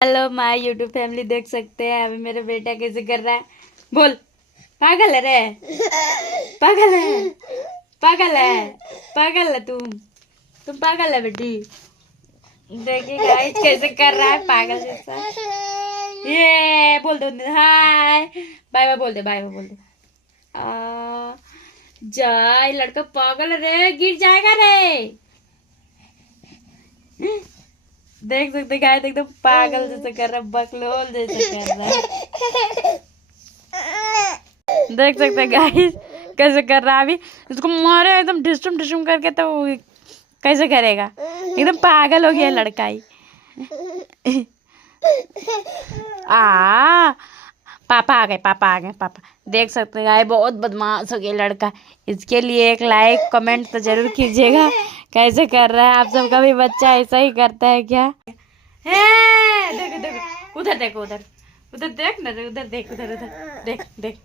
Hello my YouTube family, देख सकते हैं अभी मेरा बेटा कैसे कर रहा है। बोल, पागल है रे, पागल है, पागल है, पागल है तुम पागल है बेटी। देखिए गाइस कैसे कर रहा है पागल जैसा। ये बोल दो हाय, बाय बाय बोल दे, बाय बाय बोल दे। जाए लड़का पागल है रे, गिर जाएगा रे। देख सकते गाइस एकदम पागल जैसे कर रहा है, बकलोल जैसे कर रहा है। देख सकते गाइस कैसे कर रहा है। अभी इसको मारे एकदम डिस्टम डिस्टम करके तो कैसे करेगा, एकदम पागल हो गया लड़का ही। आ पापा आ गए, पापा आ गए, पापा। देख सकते हैं बहुत बदमाश हो गया लड़का। इसके लिए एक लाइक कमेंट तो जरूर कीजिएगा। कैसे कर रहा है, आप सबका भी बच्चा ऐसा ही करता है क्या? देखो देखो उधर, देखो उधर, उधर देख ना, उधर देख, उधर उधर देख देख।